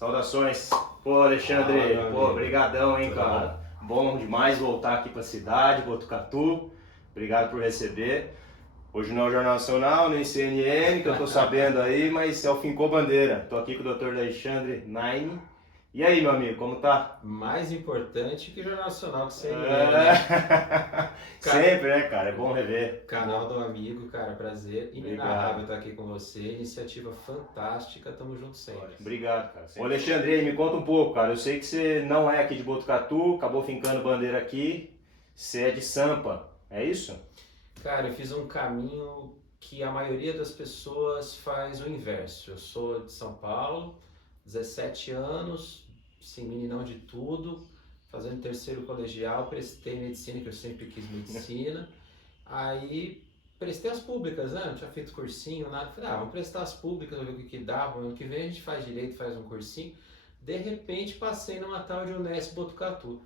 Saudações. Pô, Alexandre, brigadão, hein, cara. Bom demais voltar aqui pra cidade, Botucatu. Obrigado por receber. Hoje não é o Jornal Nacional, nem CNN, que eu tô sabendo aí, mas é o Fincou Bandeira. Tô aqui com o Dr. Alexandre Naime. E aí, meu amigo, como tá? Mais importante que o Jornal Nacional, que CNN, né? Sempre, né, cara? É bom rever. Canal do amigo, cara, prazer inenarrável estar aqui com você. Iniciativa fantástica, tamo junto sempre. Obrigado, cara. Ô, Alexandre, me conta um pouco, cara. Eu sei que você não é aqui de Botucatu, acabou fincando bandeira aqui. Você é de Sampa, é isso? Cara, eu fiz um caminho que a maioria das pessoas faz o inverso. Eu sou de São Paulo, 17 anos, sim, meninão de tudo, fazendo terceiro colegial, prestei medicina, que eu sempre quis medicina. Aí prestei as públicas, né? Não tinha feito cursinho, nada. Falei, vamos prestar as públicas, ver o que dá. Ano que vem a gente faz direito, faz um cursinho. De repente passei numa tal de Unesp Botucatu.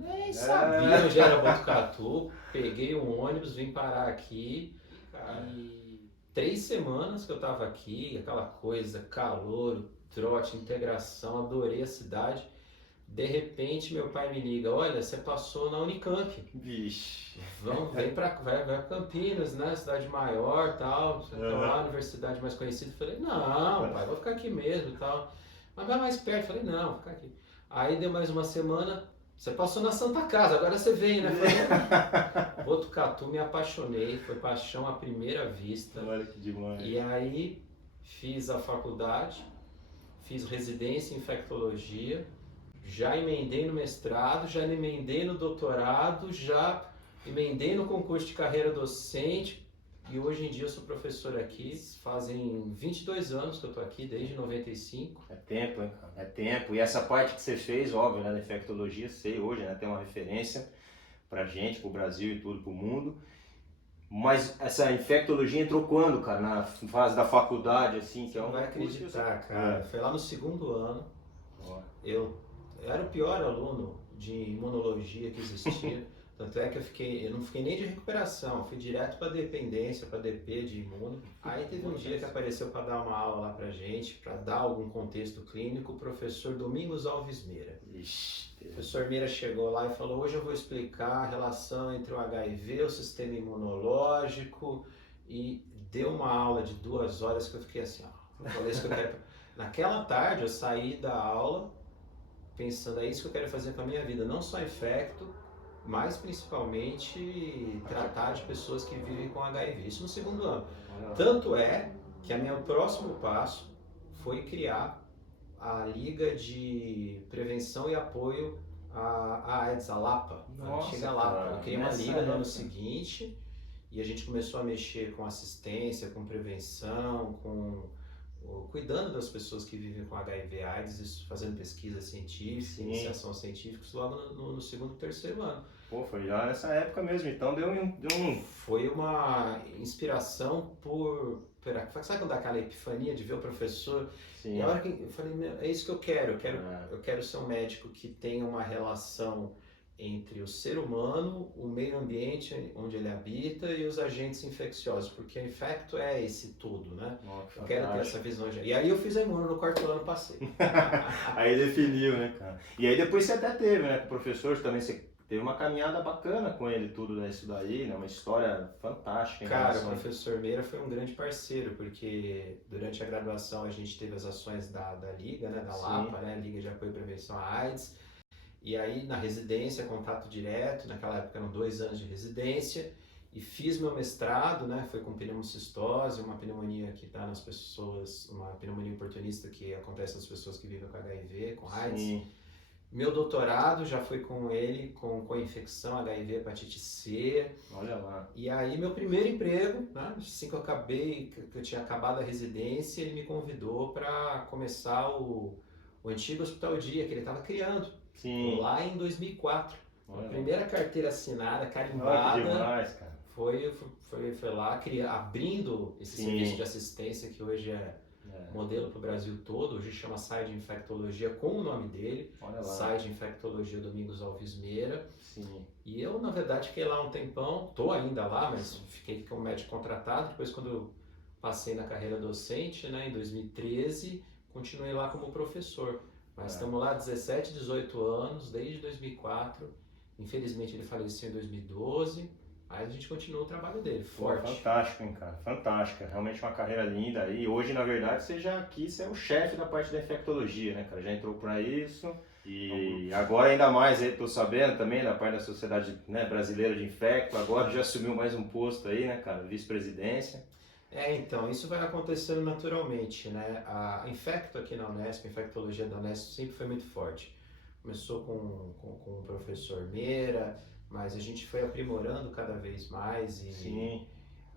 Nem sabia onde era Botucatu. Peguei um ônibus, vim parar aqui. E 3 semanas que eu tava aqui, aquela coisa, calor, trote, integração, adorei a cidade. De repente meu pai me liga, olha, você passou na Unicamp. Vixe. Vai pra Campinas, né? Cidade maior e tal. Você tá lá, universidade mais conhecida. Falei, não, pai, vou ficar aqui mesmo e tal. Mas vai mais perto. Falei, não, vou ficar aqui. Aí deu mais uma semana, você passou na Santa Casa, agora você vem, né? Falei, Botucatu, me apaixonei, foi paixão à primeira vista. Olha que demais. E aí fiz a faculdade, fiz residência em infectologia, já emendei no mestrado, já emendei no doutorado, já emendei no concurso de carreira docente e hoje em dia eu sou professor aqui, fazem 22 anos que eu tô aqui, desde 95. É tempo, hein, cara? É tempo. E essa parte que você fez, óbvio, né, da infectologia, sei hoje, né, tem uma referência pra gente, pro Brasil e tudo, pro mundo. Mas essa infectologia entrou quando, cara? Na fase da faculdade, assim, que é Não um vai acreditar, cara. Foi lá no segundo ano. Eu era o pior aluno de imunologia que existia. Tanto é que eu não fiquei nem de recuperação, fui direto para dependência, para DP de imuno. Aí teve um dia que apareceu para dar uma aula lá pra gente, para dar algum contexto clínico, o professor Domingos Alves Meira. O professor Meira chegou lá e falou, hoje eu vou explicar a relação entre o HIV, o sistema imunológico, e deu uma aula de 2 horas que eu fiquei assim, eu falei isso que eu quero. Naquela tarde eu saí da aula pensando, é isso que eu quero fazer com a minha vida, não só infecto, mas principalmente tratar de pessoas que vivem com HIV, isso no segundo ano. Tanto é que o meu próximo passo foi criar a Liga de Prevenção e Apoio à AIDS, a LAPA, a antiga LAPA. Eu criei uma liga no ano seguinte e a gente começou a mexer com assistência, com prevenção, cuidando das pessoas que vivem com HIV AIDS, isso, fazendo pesquisa científica, iniciação científica, logo no segundo e terceiro ano. Pô, foi já nessa época mesmo, então deu um... Foi uma inspiração sabe quando dá aquela epifania de ver o professor? Sim. E a hora que eu falei, é isso que eu quero ser um médico que tenha uma relação entre o ser humano, o meio ambiente onde ele habita e os agentes infecciosos, porque o infecto é esse tudo, né? Nossa, eu quero ter essa visão. E aí eu fiz a imuno no 4º ano, passei. Aí definiu, né, cara? E aí depois você até teve, né, com o professor também, você teve uma caminhada bacana com ele, tudo, né, isso daí, né, uma história fantástica. Cara, o professor Meira foi um grande parceiro, porque durante a graduação a gente teve as ações da Liga, né, da LAPA, né, Liga de Apoio e Prevenção à AIDS. E aí na residência, contato direto, naquela época eram 2 anos de residência, e fiz meu mestrado, né, foi com pneumocistose, uma pneumonia que está nas pessoas, uma pneumonia oportunista que acontece nas pessoas que vivem com HIV, com AIDS. Sim. Meu doutorado já foi com ele, com infecção, HIV, hepatite C. Olha lá. E aí meu primeiro emprego, né, assim que eu tinha acabado a residência, ele me convidou para começar o antigo Hospital Dia, que ele estava criando. Sim. Lá em 2004. Olha a primeira carteira assinada, carimbada. Olha que demais, cara. Foi lá abrindo esse serviço de assistência que hoje é modelo para o Brasil todo. Hoje chama SAI de Infectologia com o nome dele. SAI de Infectologia Domingos Alves Meira. Sim. E eu, na verdade, fiquei lá um tempão. Estou ainda lá, mas fiquei como médico contratado. Depois, quando eu passei na carreira docente, né, em 2013, continuei lá como professor. Mas estamos lá 17, 18 anos, desde 2004. Infelizmente ele faleceu em 2012, mas a gente continua o trabalho dele, forte. Pô, fantástico, hein, cara? Fantástica. Realmente uma carreira linda. E hoje, na verdade, você é o chefe da parte da infectologia, né, cara? Já entrou para isso. E agora ainda mais, aí, tô sabendo também da parte da Sociedade, né, Brasileira de Infecto, agora já assumiu mais um posto aí, né, cara? Vice-presidência. Então, isso vai acontecendo naturalmente, né? A Infecto aqui na Unesp, a infectologia da Unesp sempre foi muito forte. Começou com o professor Meira, mas a gente foi aprimorando cada vez mais e Sim.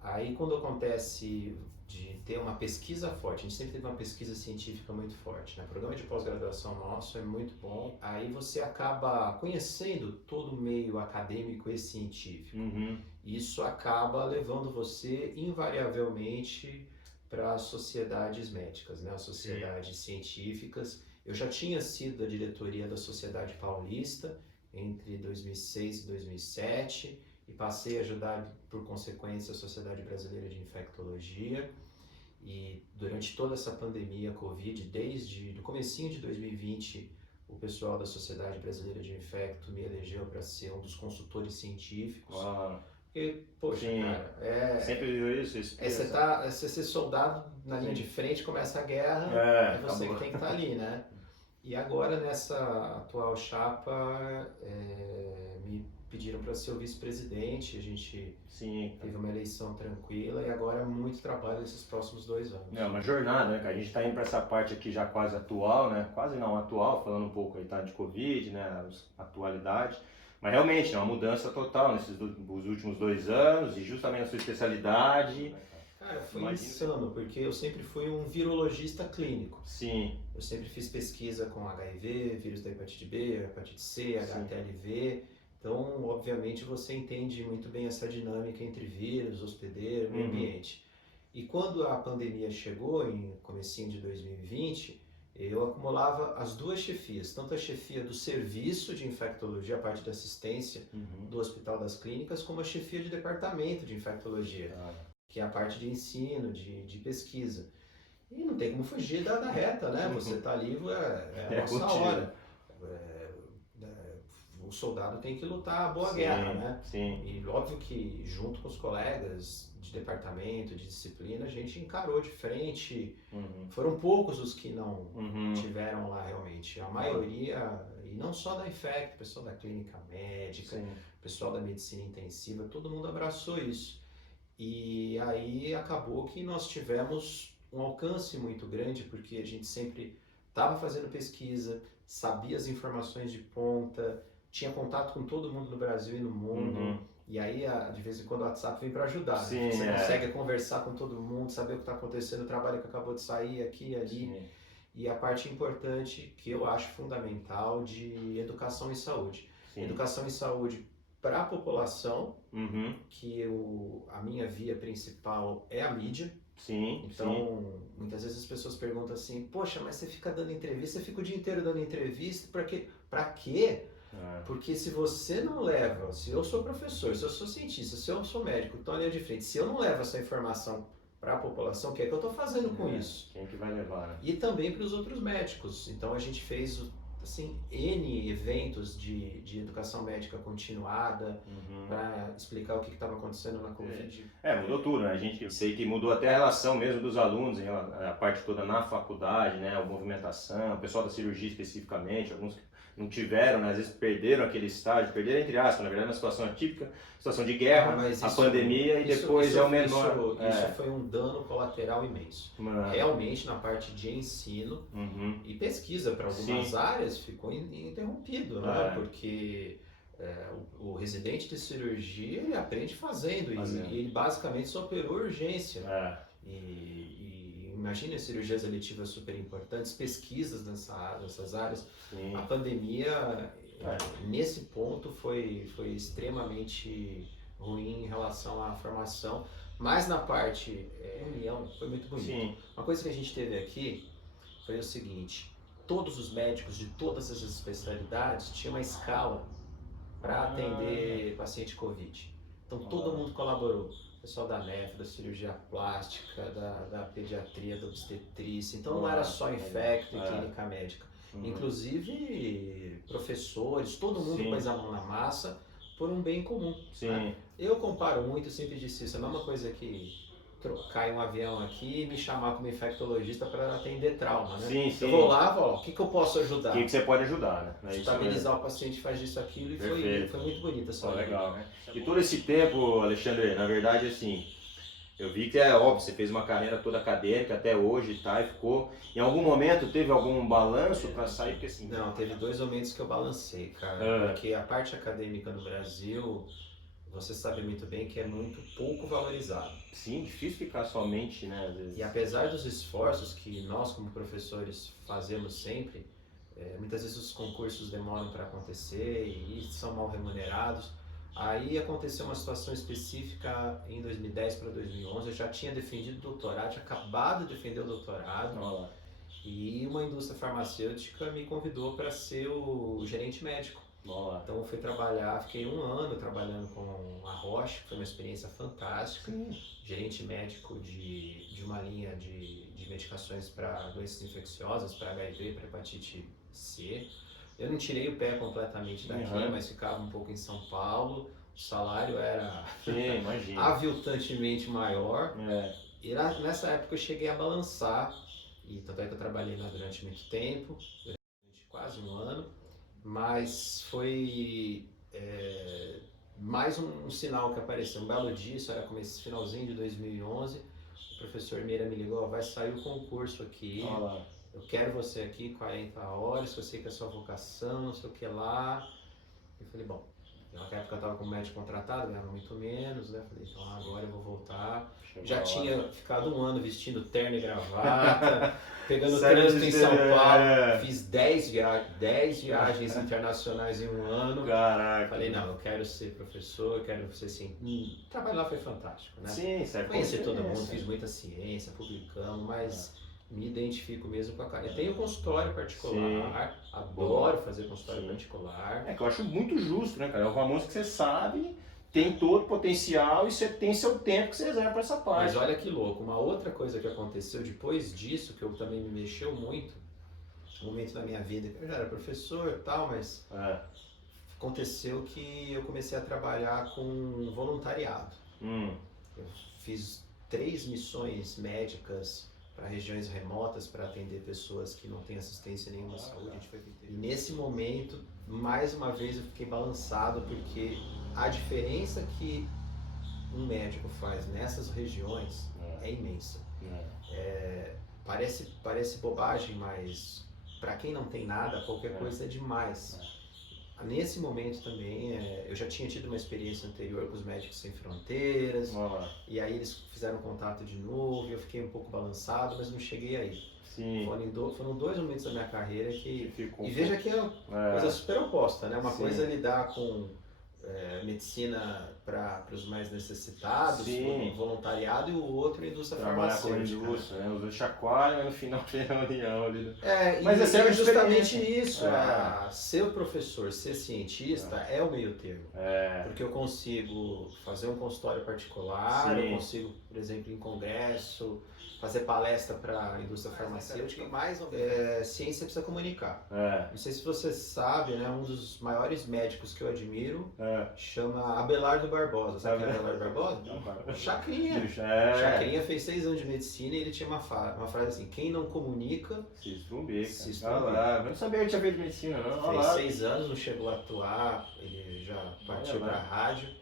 aí quando acontece de ter uma pesquisa forte, a gente sempre teve uma pesquisa científica muito forte, né? O programa de pós-graduação nosso é muito bom, aí você acaba conhecendo todo o meio acadêmico e científico. Isso acaba levando você invariavelmente para as sociedades médicas, né? As sociedades científicas. Eu já tinha sido da diretoria da Sociedade Paulista entre 2006 e 2007 e passei a ajudar, por consequência, a Sociedade Brasileira de Infectologia. E durante toda essa pandemia Covid, desde o comecinho de 2020, o pessoal da Sociedade Brasileira de Infecto me elegeu para ser um dos consultores científicos. Porque, poxa, cara, sempre viu isso? Você ser soldado na linha de frente, começa a guerra, é você que tem que estar ali, né? E agora, nessa atual chapa, me pediram para ser o vice-presidente, a gente teve uma eleição tranquila e agora muito trabalho nesses próximos 2 anos. É uma jornada, né, cara? A gente está indo para essa parte aqui já quase atual, né? Quase não atual, falando um pouco aí, tá, de Covid, né? Atualidade. Mas realmente é uma mudança total nesses os últimos 2 anos e justamente na sua especialidade. Cara, foi insano, porque eu sempre fui um virologista clínico. Sim. Eu sempre fiz pesquisa com HIV, vírus da hepatite B, hepatite C, HTLV. Então, obviamente, você entende muito bem essa dinâmica entre vírus, hospedeiro, meio ambiente. E quando a pandemia chegou, em comecinho de 2020, eu acumulava as 2 chefias, tanto a chefia do serviço de infectologia, a parte de assistência do Hospital das Clínicas, como a chefia de departamento de infectologia, que é a parte de ensino, de pesquisa. E não tem como fugir da reta, né? Você está ali, é a nossa hora. O soldado tem que lutar a boa guerra, né? Sim. E óbvio que junto com os colegas de departamento, de disciplina, a gente encarou de frente. Foram poucos os que não tiveram lá realmente. A maioria, e não só da Infecto, pessoal da clínica médica, pessoal da medicina intensiva, todo mundo abraçou isso. E aí acabou que nós tivemos um alcance muito grande, porque a gente sempre estava fazendo pesquisa, sabia as informações de ponta, tinha contato com todo mundo no Brasil e no mundo, e aí de vez em quando o WhatsApp vem para ajudar, né? Você consegue conversar com todo mundo, saber o que está acontecendo, o trabalho que acabou de sair aqui e ali, e a parte importante, que eu acho fundamental, de educação em saúde. Educação em saúde para a população, que a minha via principal é a mídia. Então, muitas vezes as pessoas perguntam assim, poxa, mas você fica dando entrevista, você fica o dia inteiro dando entrevista, pra quê? Porque se você não leva, se eu sou professor, se eu sou cientista, se eu sou médico, estou ali de frente, se eu não levo essa informação para a população, o que é que eu estou fazendo com isso? Quem é que vai levar, né? E também para os outros médicos. Então a gente fez assim, N eventos de educação médica continuada para explicar o que estava acontecendo na Covid. Mudou tudo, né? Eu sei que mudou até a relação mesmo dos alunos, a parte toda na faculdade, né? A movimentação, o pessoal da cirurgia especificamente, alguns que não tiveram, né? Às vezes perderam aquele estágio, perderam entre aspas, na verdade uma situação atípica, situação de guerra, a pandemia e depois é o menor. Isso foi um dano colateral imenso. Realmente na parte de ensino e pesquisa para algumas áreas ficou interrompido, né? Porque o residente de cirurgia ele aprende fazendo. E ele basicamente só operou urgência. E imagine as cirurgias eletivas super importantes, pesquisas nessas áreas. A pandemia, nesse ponto, foi extremamente ruim em relação à formação, mas na parte união foi muito bonito. Uma coisa que a gente teve aqui foi o seguinte, todos os médicos de todas as especialidades tinham uma escala para atender paciente Covid. Então todo mundo colaborou. pessoal da nef, da cirurgia plástica, da pediatria, da obstetrícia. Então não era só infecto e clínica médica. Inclusive professores, todo mundo pôs a mão na massa por um bem comum. Né? Eu comparo muito, eu sempre disse isso, é a mesma coisa que cai um avião aqui e me chamar como infectologista para atender trauma, né? Sim. Eu vou lá, o que eu posso ajudar? O que você pode ajudar, né? Estabilizar o paciente, faz isso, aquilo, e foi muito bonita essa hora. Legal, né? E todo esse tempo, Alexandre, na verdade, assim, eu vi que é óbvio, você fez uma carreira toda acadêmica até hoje, tá? E ficou... Em algum momento teve algum balanço para sair? Porque, assim, não, teve 2 momentos que eu balancei, cara. Porque a parte acadêmica no Brasil, você sabe muito bem que é muito pouco valorizado. Sim, difícil ficar somente, né? Às vezes. E apesar dos esforços que nós como professores fazemos sempre, muitas vezes os concursos demoram para acontecer e são mal remunerados. Aí aconteceu uma situação específica em 2010 para 2011, eu já tinha defendido o doutorado, tinha acabado de defender o doutorado, e uma indústria farmacêutica me convidou para ser o gerente médico. Então eu fui trabalhar, fiquei 1 ano trabalhando com a Roche, foi uma experiência fantástica. Gerente médico de uma linha de medicações para doenças infecciosas, para HIV, para hepatite C. Eu não tirei o pé completamente daqui, mas ficava um pouco em São Paulo. O salário era aviltantemente maior. E nessa época eu cheguei a balançar, e tanto é que eu trabalhei lá durante muito tempo, durante quase 1 ano. Mas foi mais um sinal que apareceu. Um belo dia, isso era começo, finalzinho de 2011, o professor Meira me ligou, vai sair o concurso aqui, eu quero você aqui 40 horas, eu sei que é a sua vocação, não sei o que lá. Eu falei, bom, naquela época eu estava como médico contratado, ganhava muito menos, né? Falei, então agora eu vou voltar. Já tinha ficado 1 ano vestindo terno e gravata, pegando trânsito em São Paulo, fiz 10 viagens internacionais em 1 ano. Caraca. Falei, não, eu quero ser professor, eu quero ser assim. O trabalho lá foi fantástico, né? Sim, certo. Conheci todo mundo, fiz muita ciência, publicamos, mas me identifico mesmo com a cara. Eu tenho consultório particular, adoro fazer consultório particular. Que eu acho muito justo, né, cara? É o famoso que você sabe, tem todo o potencial e você tem seu tempo que você reserva para essa parte. Mas olha que louco, uma outra coisa que aconteceu depois disso, que eu também me mexeu muito, um momento da minha vida, eu já era professor e tal, mas aconteceu que eu comecei a trabalhar com voluntariado. Eu fiz 3 missões médicas para regiões remotas para atender pessoas que não têm assistência nenhuma à saúde. E nesse momento, mais uma vez, eu fiquei balançado, porque a diferença que um médico faz nessas regiões é imensa. Parece bobagem, mas para quem não tem nada, qualquer coisa é demais. Nesse momento também, eu já tinha tido uma experiência anterior com os Médicos Sem Fronteiras, e aí eles fizeram contato de novo, e eu fiquei um pouco balançado, mas não cheguei aí. Sim. Foram 2 momentos da minha carreira que... E veja que é uma coisa super oposta, né? Uma coisa é lidar com medicina para os mais necessitados, com voluntariado, e o outro indústria farmacêutica. Com indústria, né? Os dois chacoalham e no final tem a reunião ali. Mas é justamente isso. Ser o professor, ser cientista é o meio termo. Porque eu consigo fazer um consultório particular, eu consigo, por exemplo, em congresso, fazer palestra para a indústria farmacêutica, mas ciência precisa comunicar. Não sei se você sabe, né, um dos maiores médicos que eu admiro chama Abelardo Barbosa. Sabe quem é Abelardo Barbosa? Chacrinha. Chacrinha fez 6 anos de medicina e ele tinha uma frase assim: quem não comunica se estrumbeca. Eu não sabia que tinha feito medicina, não. Fez 6 anos, não chegou a atuar, ele já partiu para a rádio.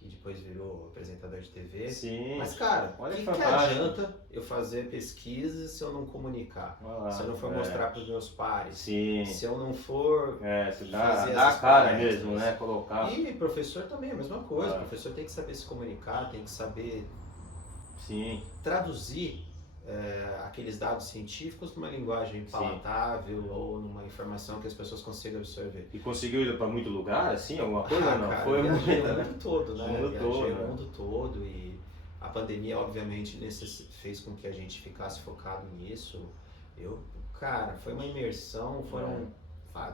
E depois virou apresentador de TV. Sim. Mas, cara, o que adianta eu fazer pesquisas se eu não comunicar? Se eu não for mostrar para os meus pares? Sim. Se eu não for se dá a cara mesmo, né? Colocar. E professor também é a mesma coisa. O professor tem que saber se comunicar, tem que saber traduzir aqueles dados científicos numa linguagem palatável ou numa informação que as pessoas consigam absorver. E conseguiu ir para muito lugar, assim, alguma coisa? Não, cara, foi o mundo todo, né? O mundo todo, e a pandemia, obviamente, fez com que a gente ficasse focado nisso. Foi uma imersão, foram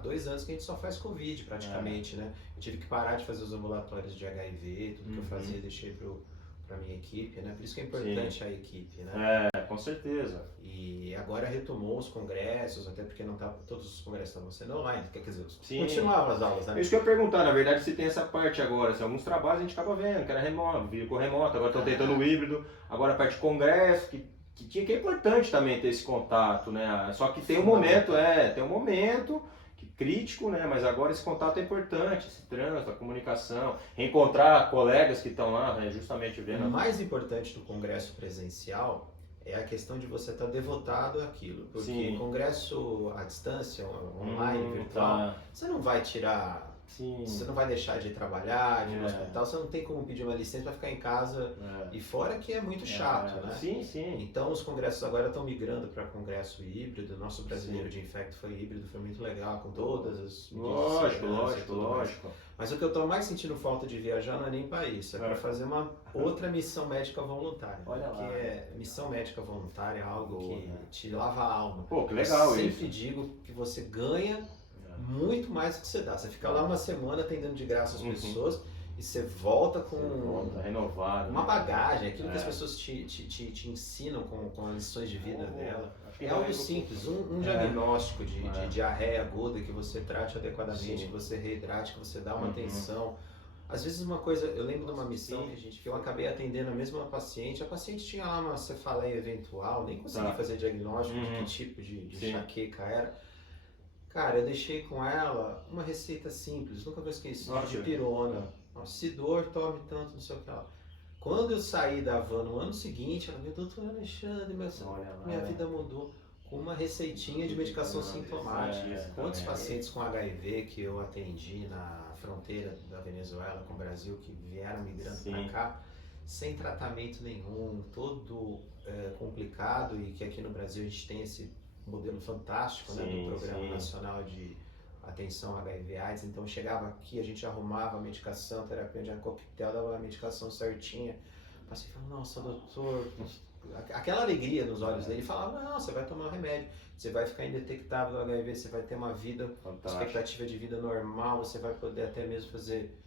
2 anos que a gente só faz Covid, praticamente, né? Eu tive que parar de fazer os ambulatórios de HIV, tudo que eu fazia, deixei pro para minha equipe, né? Por isso que é importante a equipe, né? Com certeza. E agora retomou os congressos, até porque não tá, todos os congressos estavam sendo online, quer dizer, Sim. continuavam as aulas, né? Isso que eu ia perguntar, na verdade, se tem essa parte agora, se alguns trabalhos a gente acaba vendo, que era remoto, ficou remoto, agora estão tentando o híbrido, agora a parte de congresso, que é importante também ter esse contato, né? Só que tem um momento, crítico, né? Mas agora esse contato é importante, esse trânsito, a comunicação, reencontrar colegas que estão lá, né? Justamente vendo. O mais importante do congresso presencial é a questão de você estar devotado àquilo, porque Sim. Congresso à distância, online, virtual, você não vai tirar, você não vai deixar de trabalhar, de ir no hospital, você não tem como pedir uma licença para ficar em casa, e fora que é muito chato, né? Sim. Então os congressos agora estão migrando para congresso híbrido, nosso brasileiro de Infecto foi híbrido, foi muito legal, com todas as medidas. Lógico. Mas o que eu estou mais sentindo falta de viajar não é nem para isso, é para fazer uma outra missão médica voluntária. Olha lá. Porque missão médica voluntária é algo que te lava a alma. Pô, que legal eu isso. sempre digo que você ganha muito mais do que você dá. Você fica lá uma semana atendendo de graça as pessoas e você volta com renovado, uma bagagem, aquilo que as pessoas te ensinam com as lições de vida dela. É algo simples, um diagnóstico de diarreia aguda que você trate adequadamente, que você reidrate, que você dá uma atenção. Às vezes uma coisa, eu lembro de uma missão que eu acabei atendendo a mesma paciente, a paciente tinha lá uma cefaleia eventual, nem consegui fazer diagnóstico de que tipo de enxaqueca era. Cara, eu deixei com ela uma receita simples, nunca vou esquecer, de pirona. Se dor, tome tanto, não sei o que lá. Quando eu saí da van no ano seguinte, ela veio, doutor Alexandre, minha vida mudou. Com uma receitinha de medicação sintomática. Quantos pacientes com HIV que eu atendi na fronteira da Venezuela com o Brasil, que vieram migrando para cá, sem tratamento nenhum, todo complicado, e que aqui no Brasil a gente tem esse modelo fantástico, né, do Programa Nacional de Atenção HIV/AIDS. Então chegava aqui, a gente arrumava a medicação, terapia de coquetel, dava a medicação certinha. O paciente falava, nossa, doutor, aquela alegria nos olhos dele, falava, não, você vai tomar um remédio, você vai ficar indetectável do HIV, você vai ter uma vida, expectativa de vida normal, você vai poder até mesmo fazer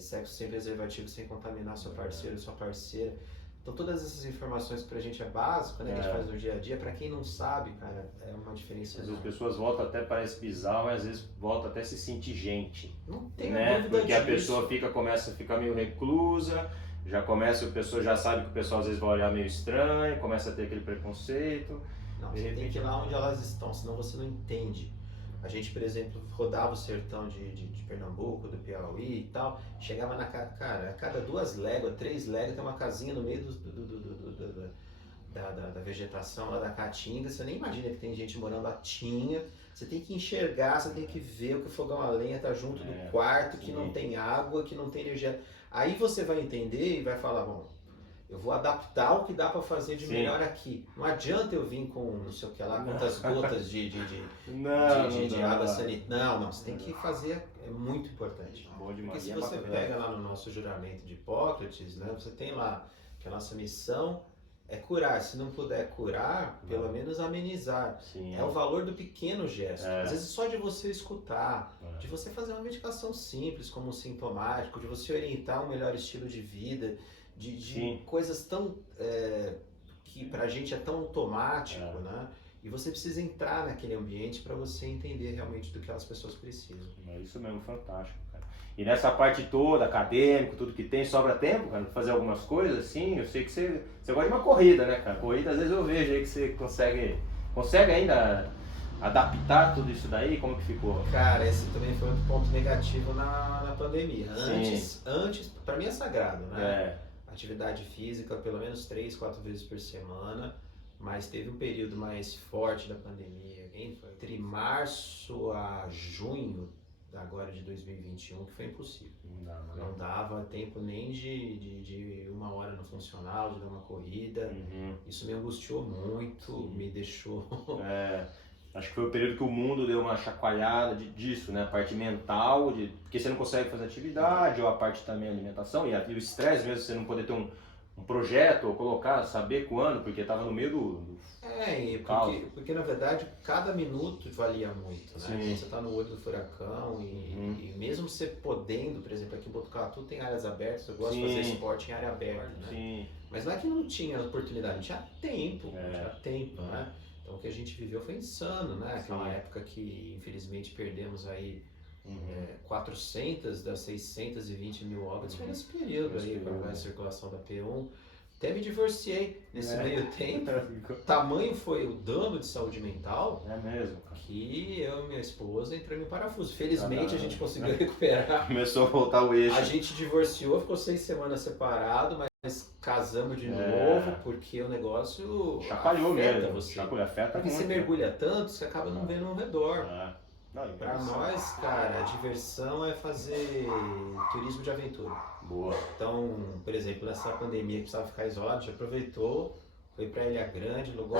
sexo sem preservativo, sem contaminar seu parceiro, sua parceira. Então todas essas informações pra gente é básico, né, que a gente faz no dia a dia, pra quem não sabe, cara, é uma diferença. Às vezes as pessoas voltam até, parece bizarro, mas às vezes voltam até a se sentir gente. Não tem dúvida porque disso. A pessoa começa a ficar meio reclusa, a pessoa já sabe que o pessoal às vezes vai olhar meio estranho, começa a ter aquele preconceito. Não, você tem que ir lá onde elas estão, senão você não entende. A gente, por exemplo, rodava o sertão de Pernambuco, do Piauí e tal, chegava na cara, a cada 2 léguas, 3 léguas tem uma casinha no meio da vegetação lá da caatinga, você nem imagina que tem gente morando lá, tinha, você tem que enxergar, você tem que ver o que o fogão a lenha tá junto do quarto, que não tem água, que não tem energia. Aí você vai entender e vai falar, bom, eu vou adaptar o que dá para fazer de melhor aqui. Não adianta eu vir com não sei o que lá, quantas gotas de água sanitária. Não, você tem que fazer, é muito importante. Porque se você pega lá no nosso juramento de Hipócrates, né, você tem lá que a nossa missão é curar. Se não puder curar, pelo menos amenizar. É o valor do pequeno gesto. Às vezes só de você escutar, de você fazer uma medicação simples, como um sintomático, de você orientar um melhor estilo de vida, de coisas tão que pra gente é tão automático, né? E você precisa entrar naquele ambiente para você entender realmente do que as pessoas precisam. É isso mesmo, fantástico, cara. E nessa parte toda, acadêmico, tudo que tem, sobra tempo, cara, pra fazer algumas coisas, assim, eu sei que você gosta de uma corrida, né, cara? Corrida, às vezes eu vejo aí que você consegue ainda adaptar tudo isso daí, como que ficou? Cara, esse também foi outro ponto negativo na pandemia. Antes, pra mim é sagrado, né? Atividade física pelo menos 3, 4 vezes por semana, mas teve um período mais forte da pandemia, entre março a junho agora de 2021, que foi impossível. Não dava tempo nem de 1 hora no funcional, de dar uma corrida. Isso me angustiou muito, me deixou... Acho que foi o período que o mundo deu uma chacoalhada disso, né? A parte mental, porque você não consegue fazer atividade, ou a parte também alimentação, e o estresse mesmo, você não poder ter um projeto, ou saber quando, porque estava no meio do Porque na verdade cada minuto valia muito, né? Sim. Então, você está no olho do furacão e mesmo você podendo, por exemplo, aqui em Botucatu tem áreas abertas, eu gosto de fazer esporte em área aberta, né? Sim. Mas não é que não tinha oportunidade, não tinha tempo, né? Então o que a gente viveu foi insano, né? Aquela época que infelizmente perdemos aí 400 das 620 mil óbitos foi nesse período aí, com a circulação da P1. Até me divorciei nesse meio tempo. Tamanho foi o dano de saúde mental que eu e minha esposa entramos em parafuso. Felizmente a gente conseguiu recuperar. Começou a voltar o eixo. A gente divorciou, ficou 6 semanas separado, mas casamos de novo porque o negócio chacoalhou afeta mesmo. você. Afeta porque muito, você mergulha tanto, você acaba não vendo ao redor. Para nós, cara, a diversão é fazer turismo de aventura. Boa. Então, por exemplo, nessa pandemia que precisava ficar isolado, a gente aproveitou, foi para Ilha Grande, alugou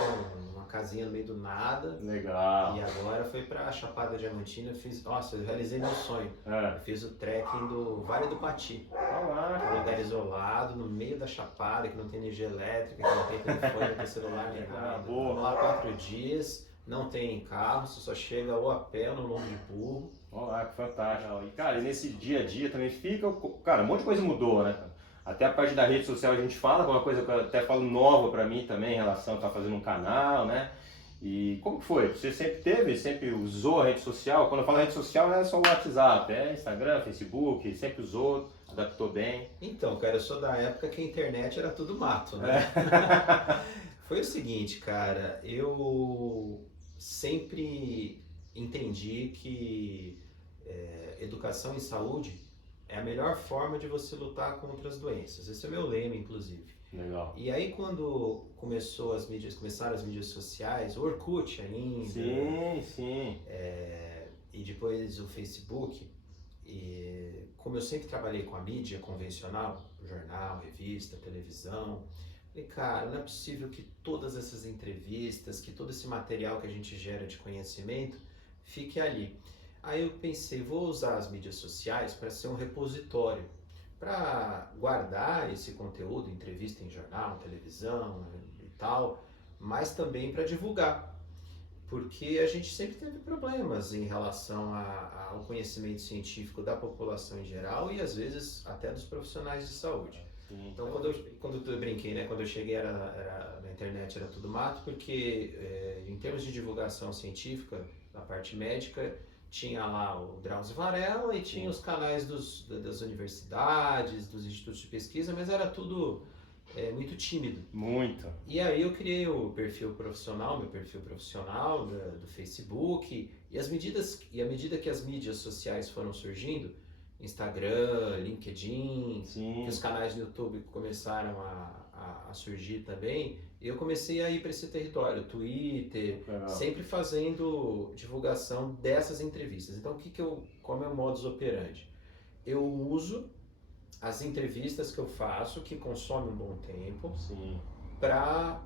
uma casinha no meio do nada. Legal. E agora foi para Chapada Diamantina, eu realizei meu sonho. Eu fiz o trekking do Vale do Pati. Um lugar isolado, no meio da Chapada, que não tem energia elétrica, que não tem telefone, não tem celular, nem nada. Vamos lá 4 dias. Não tem carro, você só chega ou a pé ou no lombo de burro. Olá, que fantástico. E cara, nesse dia a dia também fica, cara, um monte de coisa mudou, né? Até a parte da rede social a gente fala, uma coisa que eu até falo nova pra mim também, em relação a estar fazendo um canal, né? E como que foi? Você sempre usou a rede social? Quando eu falo rede social não é só o WhatsApp, é Instagram, Facebook, sempre usou, adaptou bem. Então, cara, eu sou da época que a internet era tudo mato, né? Foi o seguinte, cara, eu sempre entendi que educação em saúde é a melhor forma de você lutar contra as doenças. Esse é o meu lema, inclusive. Legal. E aí quando começaram as mídias sociais, o Orkut ainda. Sim. E depois o Facebook. E como eu sempre trabalhei com a mídia convencional, jornal, revista, televisão, falei, cara, não é possível que todas essas entrevistas, que todo esse material que a gente gera de conhecimento fique ali. Aí eu pensei, vou usar as mídias sociais para ser um repositório, para guardar esse conteúdo, entrevista em jornal, televisão e tal, mas também para divulgar. Porque a gente sempre teve problemas em relação ao conhecimento científico da população em geral e às vezes até dos profissionais de saúde. Sim. Então quando eu brinquei, né, quando eu cheguei na internet era tudo mato, porque em termos de divulgação científica, na parte médica, tinha lá o Drauzio Varela e tinha os canais das universidades, dos institutos de pesquisa, mas era tudo muito tímido. Muito. E aí eu criei o meu perfil profissional do Facebook, e à medida que as mídias sociais foram surgindo, Instagram, LinkedIn, que os canais do YouTube começaram a surgir também, eu comecei a ir para esse território, Twitter, sempre fazendo divulgação dessas entrevistas. Então qual é o modus operandi? Eu uso as entrevistas que eu faço, que consomem um bom tempo, para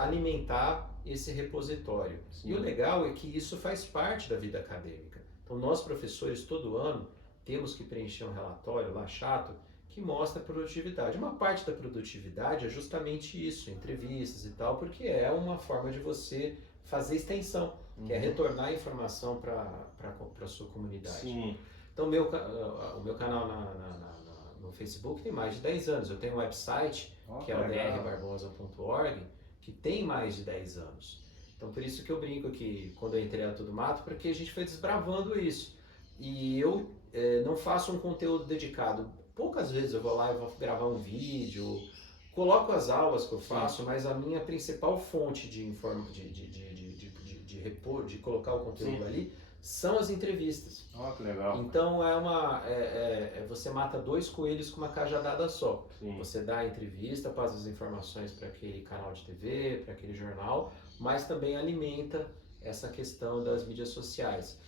alimentar esse repositório. Sim. E o legal é que isso faz parte da vida acadêmica. Então nós professores todo ano temos que preencher um relatório lá chato que mostra a produtividade. Uma parte da produtividade é justamente isso, entrevistas e tal, porque é uma forma de você fazer extensão, que é retornar a informação para a sua comunidade. Sim. Então o meu canal no Facebook tem mais de 10 anos. Eu tenho um website, que é o drbarbosa.org, que tem mais de 10 anos. Então por isso que eu brinco que quando eu entrei a Tudo Mato, porque a gente foi desbravando isso. E eu não faço um conteúdo dedicado. Poucas vezes eu vou lá e vou gravar um vídeo, coloco as aulas que eu faço, mas a minha principal fonte de colocar o conteúdo ali são as entrevistas. Que legal. Então você mata 2 coelhos com uma cajadada só. Sim. Você dá a entrevista, passa as informações para aquele canal de TV, para aquele jornal, mas também alimenta essa questão das mídias sociais.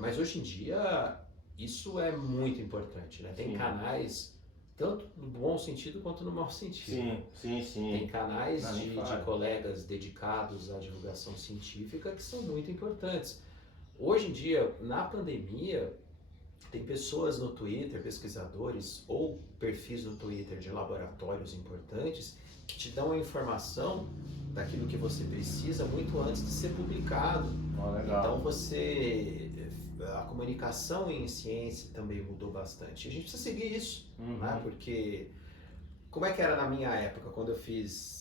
Mas hoje em dia isso é muito importante, né? Tem canais, tanto no bom sentido quanto no mau sentido. Sim. Tem canais de colegas dedicados à divulgação científica que são muito importantes. Hoje em dia, na pandemia, tem pessoas no Twitter, pesquisadores ou perfis no Twitter de laboratórios importantes que te dão a informação daquilo que você precisa muito antes de ser publicado. Legal. Então a comunicação em ciência também mudou bastante. A gente precisa seguir isso, né? Porque como é que era na minha época, quando eu fiz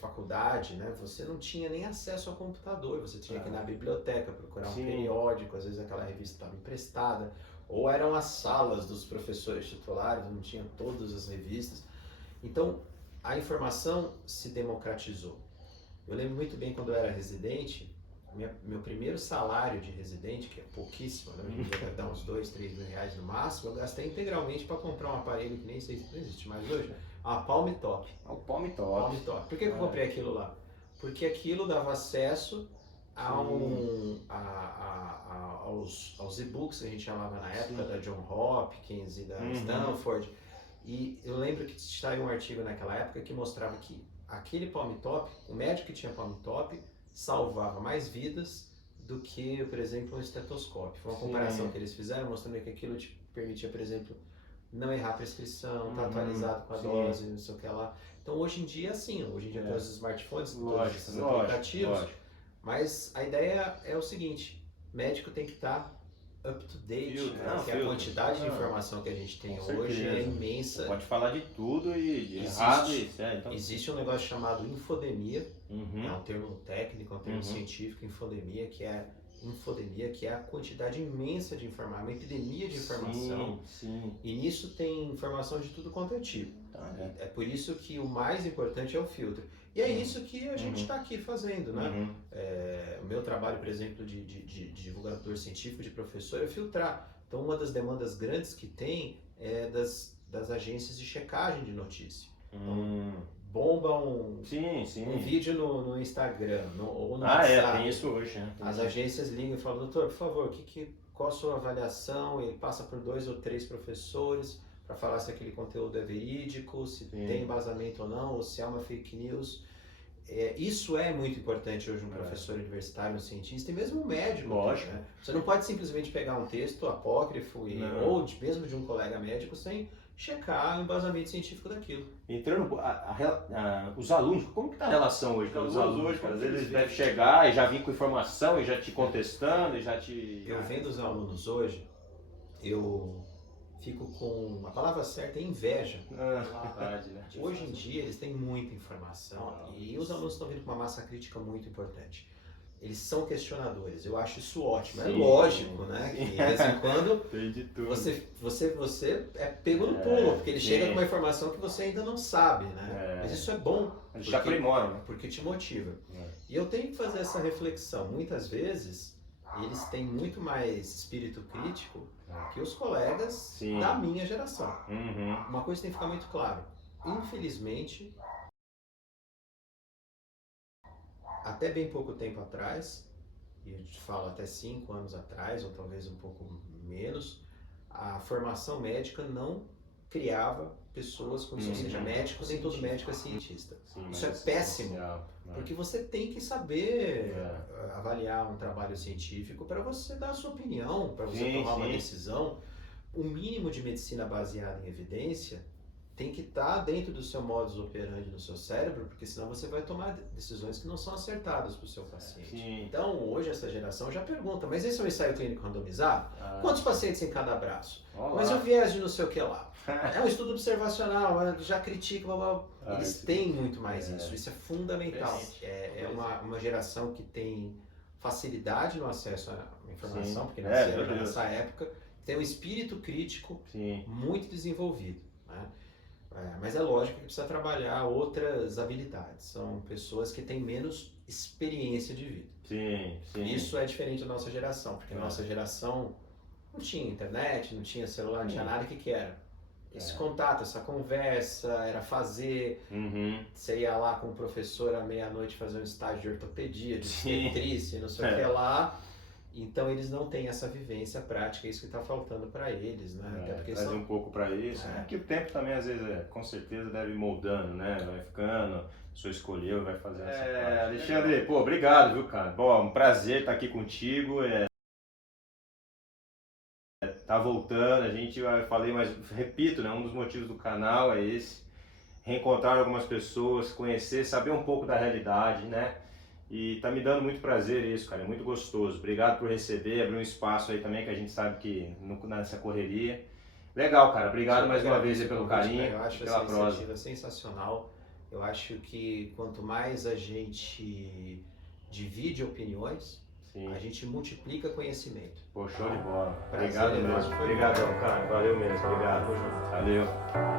faculdade, né? Você não tinha nem acesso ao computador, você tinha que ir na biblioteca procurar um periódico, às vezes aquela revista estava emprestada, ou eram as salas dos professores titulares, não tinha todas as revistas. Então, a informação se democratizou. Eu lembro muito bem quando eu era residente, meu primeiro salário de residente, que é pouquíssimo, né? Hoje em dia deve dar uns 2, 3 mil reais no máximo, eu gastei integralmente para comprar um aparelho que nem sei se não existe mais hoje, a Palm Top. O Palm Top. Por que eu comprei aquilo lá? Porque aquilo dava acesso aos e-books que a gente chamava na época, da John Hopkins e da Stanford. E eu lembro que saiu um artigo naquela época que mostrava que aquele Palm Top, o médico que tinha Palm Top, salvava mais vidas do que, por exemplo, um estetoscópio. Foi uma comparação que eles fizeram, mostrando que aquilo te permitia, por exemplo, não errar a prescrição, estar atualizado com a dose, não sei o que lá. Então hoje em dia, sim, hoje em dia tem os smartphones, todos esses aplicativos, mas a ideia é o seguinte, médico tem que estar up to date, porque a quantidade de informação que a gente tem hoje é imensa. Você pode falar de tudo e de errado. Então... Existe um negócio chamado infodemia, é um termo técnico, é um termo científico, infodemia, que é a quantidade imensa de informação, uma epidemia de informação. E nisso tem informação de tudo quanto é tipo. É por isso que o mais importante é o filtro. E é isso que a gente está aqui fazendo, né? O meu trabalho, por exemplo, de divulgador científico, de professor, é filtrar. Então, uma das demandas grandes que tem é das agências de checagem de notícia. Então, bomba um vídeo no Instagram ou no WhatsApp. Tem isso hoje, né? As agências ligam e falam, doutor, por favor, qual a sua avaliação? Ele passa por 2 ou 3 professores para falar se aquele conteúdo é verídico, se tem embasamento ou não, ou se é uma fake news. Isso é muito importante hoje um professor universitário, um cientista e mesmo um médico. Lógico. Né? Você não pode simplesmente pegar um texto apócrifo ou mesmo de um colega médico sem checar o embasamento científico daquilo. Entrando, os alunos, como que está a relação hoje com os alunos hoje? Às vezes eles devem chegar e já vir com informação e já te contestando e já te... Eu vendo os alunos hoje, eu fico com, a palavra certa é inveja. Verdade, né? Hoje em dia eles têm muita informação e os alunos estão vindo com uma massa crítica muito importante. Eles são questionadores, eu acho isso ótimo. É lógico, né? Que de vez em quando você é pego no pulo, porque ele chega com uma informação que você ainda não sabe, né? Mas isso é bom. Te aprimora, né? Porque te motiva. E eu tenho que fazer essa reflexão. Muitas vezes eles têm muito mais espírito crítico que os colegas da minha geração. Uma coisa tem que ficar muito claro. Infelizmente, até bem pouco tempo atrás, e eu te falo até 5 anos atrás, ou talvez um pouco menos, a formação médica não criava pessoas com isso, ou seja, médicos, nem todo médico é cientista. Isso é péssimo, porque você tem que saber avaliar um trabalho científico para você dar a sua opinião, para você tomar uma decisão. O mínimo de medicina baseada em evidência tem que estar dentro do seu modus operandi no seu cérebro, porque senão você vai tomar decisões que não são acertadas para o seu paciente. Então, hoje essa geração já pergunta, mas esse é um ensaio clínico randomizado? Quantos pacientes em cada braço? Mas o viés de não sei o que lá? É um estudo observacional, já critica, blá, blá. Eles têm muito mais isso é fundamental. É uma geração que tem facilidade no acesso à informação, porque nasceram nessa época, tem um espírito crítico muito desenvolvido. Né? Mas é lógico que precisa trabalhar outras habilidades. São pessoas que têm menos experiência de vida. Isso é diferente da nossa geração, porque a nossa geração não tinha internet, não tinha celular, não tinha nada. O que era? Esse contato, essa conversa, era fazer. Você ia lá com o professor à meia-noite fazer um estágio de ortopedia, de obstetrícia, não sei o que lá. Então eles não têm essa vivência prática, é isso que está faltando para eles, né? Até porque trazer um pouco para isso. Que o tempo também às vezes com certeza deve ir moldando, né? Vai ficando, a pessoa escolheu, vai fazer essa parte. Alexandre, pô, obrigado, viu, cara? Bom, um prazer estar aqui contigo. Tá voltando, a gente vai falei, mas repito, né? Um dos motivos do canal é esse. reencontrar algumas pessoas, conhecer, saber um pouco da realidade, né? E tá me dando muito prazer isso, cara, é muito gostoso. Obrigado por receber, abrir um espaço aí também, que a gente sabe que nessa correria. Legal, cara, obrigado mais uma vez aí pelo carinho, eu acho pela essa prosa. iniciativa sensacional. Eu acho que quanto mais a gente divide opiniões, Sim. a gente multiplica conhecimento. Pô, show de bola. Prazer, Obrigado mesmo. Obrigadão, cara. Valeu mesmo. Obrigado. Valeu.